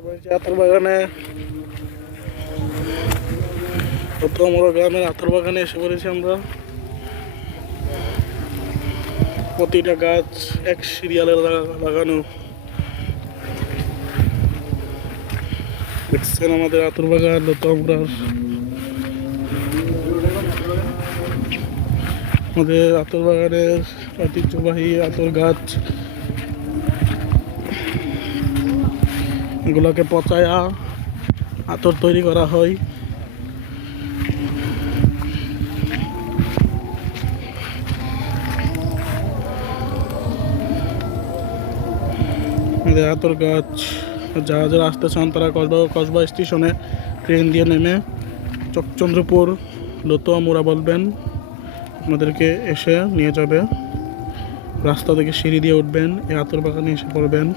এসে পড়েছি আতর বাগানে। আমরা গ্রামের আতর বাগানে এসে পড়েছি আমরা। প্রতিটা গাছ এক সিরিয়ালে লাগানো। দেখছেন আমাদের আতর বাগান আমরার। আমাদের আতর বাগানের ঐতিহ্যবাহী আতর গাছ, এগুলোকে পচায়া আতর তৈরি করা হয়। আমাদের আতর গাছ, যারা যারা আসতে চান তারা কসবা স্টেশনে ট্রেন দিয়ে নেমে চকচন্দ্রপুর লতুয়ামুড়া বলবেন, আপনাদেরকে এসে নিয়ে যাবে। রাস্তা থেকে সিঁড়ি দিয়ে উঠবেন, এই আতর বাগানে এসে পড়বেন।